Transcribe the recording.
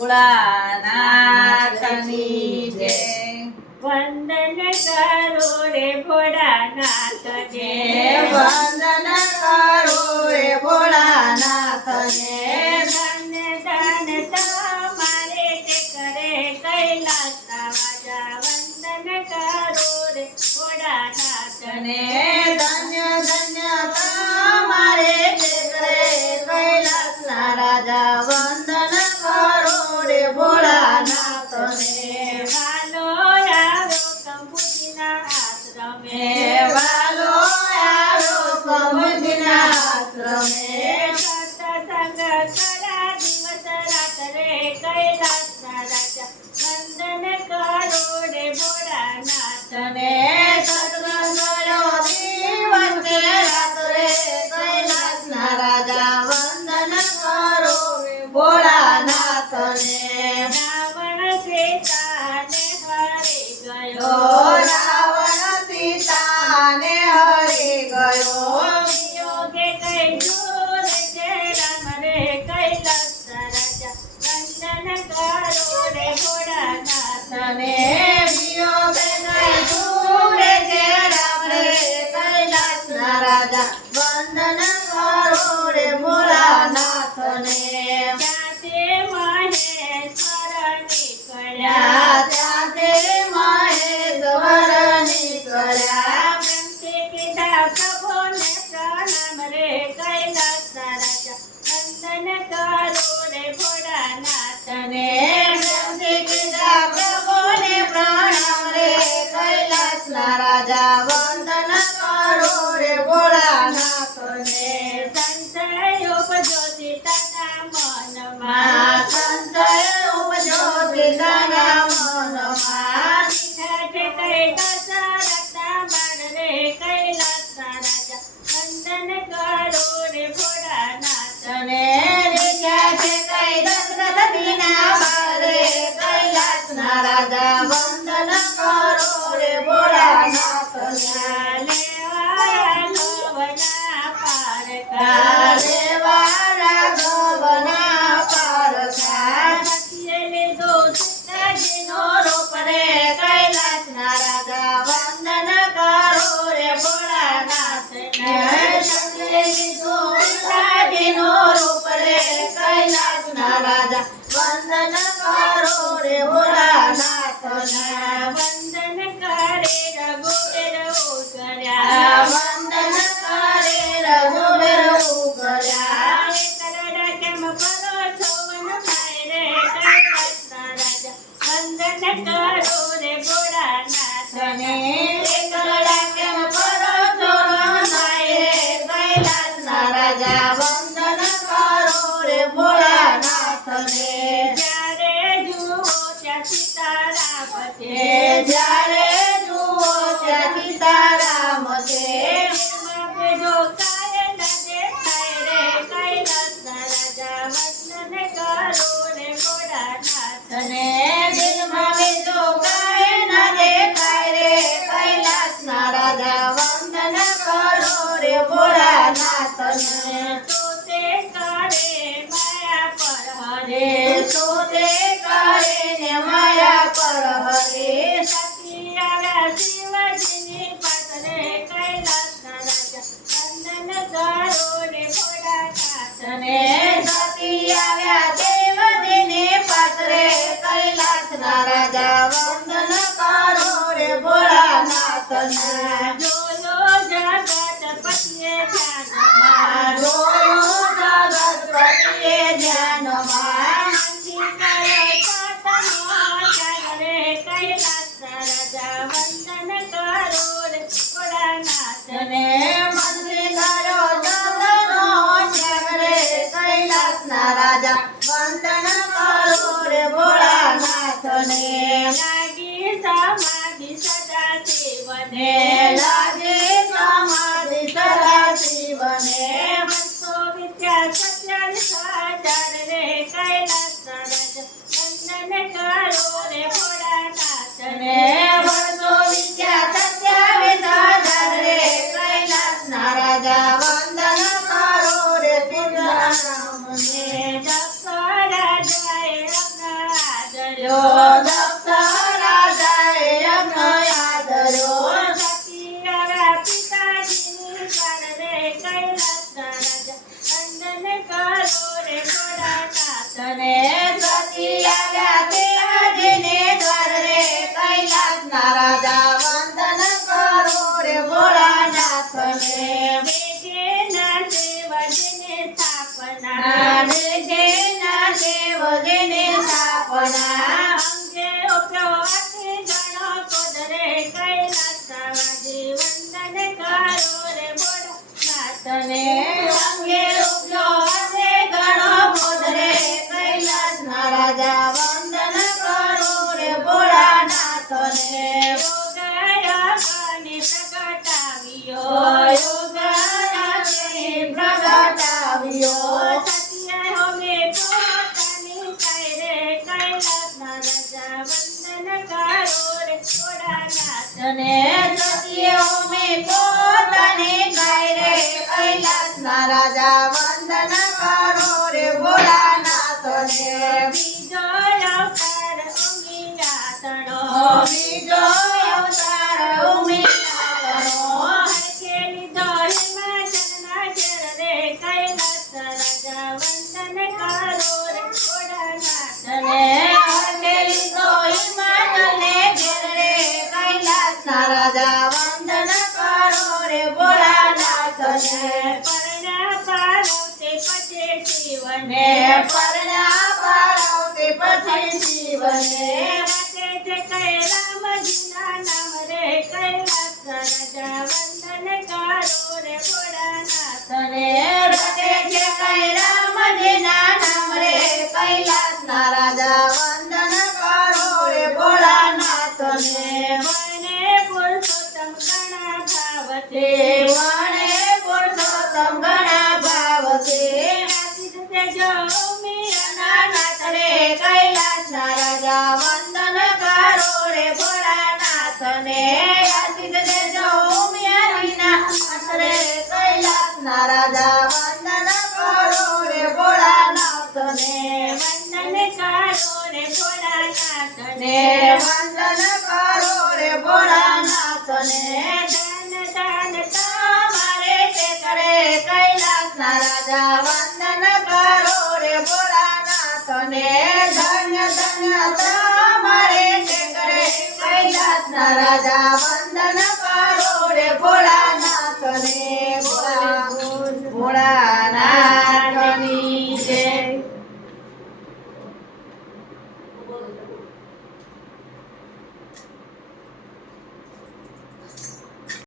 ભોળાનાથની જય। વંદન કરો રે ભોળાનાથને, વંદન કરો રે ભોળાનાથને। ધન્ય દાન તમારે તે કરે કૈલાસના વાજા। વંદન કરો રે ભોળાનાથને, ધન્ય ધન્ય તમારે જે કરે કૈલાસના રાજા। વંદન કરો રે ભોળાનાથને। વાલો આવ્યો કંબુજીના આશ્રમે, વાલો આવ્યો કમુદના આશ્રમે। સત્સંગ કરા દિવસ રાત રે કૈલાસના રાજા। વંદન કરો રે ભોળાનાથને, સત્સંગ કર્યો દિવસે રાત્રે કૈલાસના રાજા। વંદન કરો રે ભોળાનાથને। રાવણ સીતાને હરી ગયો, રાવણ સીતાને હરી ગયો। વિયોગે કઈ દૂર છે રામ રે કૈલાસના રાજા। વંદન કરો રે ભોળાનાથને, વિયોગે કઈ દૂર છે રામ રે કૈલાસના રાજા। વંદન કરો રે ભોળાનાથને। ત્યાં તે મહેશ્વર નીકળ્યા, ત્યાં તે મહેશ્વર નીકળ્યા। બ્રહ્મે કીધા પ્રભુને પ્રણામ રે કૈલાસના રાજા। વંદન કરો રે ભોળાનાથને, બ્રહ્મે કીધા પ્રભુને પ્રણામ રે કૈલાસના રાજા। વંદન કરો રે ભોળાનાથને। સંશય ઉપજો સીતાના મનમાં, સંશય ઉપજો સીતાના મનમાં। દીઠા છે કૈલાસના બાળ રે કૈલાસના રાજા। વંદન કરો રે ભોળાનાથને, દીઠા છે કઈ દશરથજીના બાળ રે કૈલાસના રાજા। વંદન કરો રે ભોળાનાથને। લેવા રાઘવના પારકા, દેવા રાઘવના પારકા। સખીએ લીધો સીતાજીનો રૂપ રે કૈલાસના રાજા। વંદન કરો રે ભોળાનાથને। સખીએ લીધું સીતાજીનો રૂપ રે કૈલાસના રાજા। વંદન કરો રે ભોળાનાથને। વંદન કરે રઘુવીર ઉતર્યા, વંદન કરે રઘુવીર ઉતર્યા। કરડા કેમ પરો છો વનમાય રે કૈલાસના રાજા। વંદન કરો રે ભોળાનાથને, એકલા કેમ પરો છો વનમાય રે કૈલાસના રાજા। વંદન કરો રે ભોળાનાથને। જ્યારે જુઓ ત્યાં સીતારામ છે, જ્યારે જુઓ ત્યાં સીતારામ છે। દિલમાં બેજો કાય ન દેખાય રે કૈલાસના રાજા। વંદન કરો રે ભોળાનાથને, દિલમાં બીજો કાંઈ ન દેખાય રે કૈલાસના રાજા। વંદન કરો રે ભોળાનાથને। તો તે કરે માયા પર હરે, સોતે કરે ને માયા પર હરે। સખી આવ્યા શિવજીની પાછળ કૈલાસના રાજા। વંદન કરો રે ભોળાનાથને, સતી આવ્યા દેવજીને પાછરે કૈલાસના રાજા। વંદન કરો રે ભોળાનાથને। જોયો જગત પતિએ ધ્યાનમાં, જોયો જગતપતિએ ધ્યાનમાં। મંજી કરે સાતમો ત્યાગ રે કૈલાસના રાજા। વંદન કરો રે ભોળાનાથને, મંત્રી કર્યો જગતનો ત્યાગ રે કૈલાસના રાજા। વંદન કરો રે ભોળાનાથને। લાગી સમાધિ સદાશિવને, લાગે સમાધિ સદાશિવને। વર્ષો વિદ્યા સત્યાવીસ હજાર રે કૈલાસના રાજા। વંદન કરો રે ભોળાનાથને, વર્ષો વિદ્યા 27,000 રે કૈલાસના રાજા। વંદન કરો રે સીતારામને। દક્ષ રાજાએ કર્યો દક્ષ રાજાએ યજ્ઞ આદર્યો સતી આવ્યા પિતાજીની કાળ રે કૈલાસના રાજા વંદન કરો રે ભોળાનાથને. સતી આવ્યા પિતાજીને દ્વાર રે કૈલાસના રાજા વંદન કરો રે ભોળાનાથને. વેદેના સેવજને સ્થાપના નાદેજેના સેવજને સ્થાપના અંગે ઉપવાસે ગણો કોદરે કૈલાસના વાજે વંદન કરો રે ભોળાનાથને. અંગે ઉગ્યો હશે ઘણો પોદરે કૈલાસના રાજા વંદન કરો રે ભોળાનાથને. યોગયાગને પ્રગટાવ્યો યોગનાથને પ્રગટાવ્યો સત્ય હોમે પોતાની કાય રે કૈલાસના રાજા વંદન કરો રે ભોળાનાથને. સત્યોમે પોતાને ગાય રે કૈલાસના રાજા વંદન કરો રે ભોળાનાથને. બીજો અવતાર ઉમિયા તણો બીજો અવતાર ઉમિયાનો હરખે લીધો હિમાચલના ઘેર રે કૈલાસના રાજા વંદન કરો રે ભોળાનાથને. હરખે લીધો હિમાચલને ઘેર રે કૈલાસના રાજા વંદન કરો રે ભોળાનાથને. પરણા પારવતે પછી શિવને પરણા પાડવતે પછી શિવને વાતે છે કૈ રામજીના નામ રે કૈલાસના રાજા વંદન કરો રે ભોળાનાથને. રટે છે કૈ રામજીના નામ રે કૈલાસના રાજા વંદન કરો રે ભોળાનાથને. વને પુરુષોત્તમ ઘણા ભાવતે વણે પુરુષોત્તમ ઘણા ભાવથી આશીષ દેજો નાથ રે કૈલાસના રાજા વંદન કરો રે ભોળાનાથને. આશીષ દેજો ઉમિયારીનાથ રે કૈલાસના રાજા વંદન કરો રે ભોળાનાથને. વંદન કરો રે ભોળાનાથને. વંદન કરો રે ભોળાનાથને. દાન દાન તમારે તે કરે કૈલાસના રાજા વંદન કરો રે ભોળાનાથને. ધન્ય ધન્ય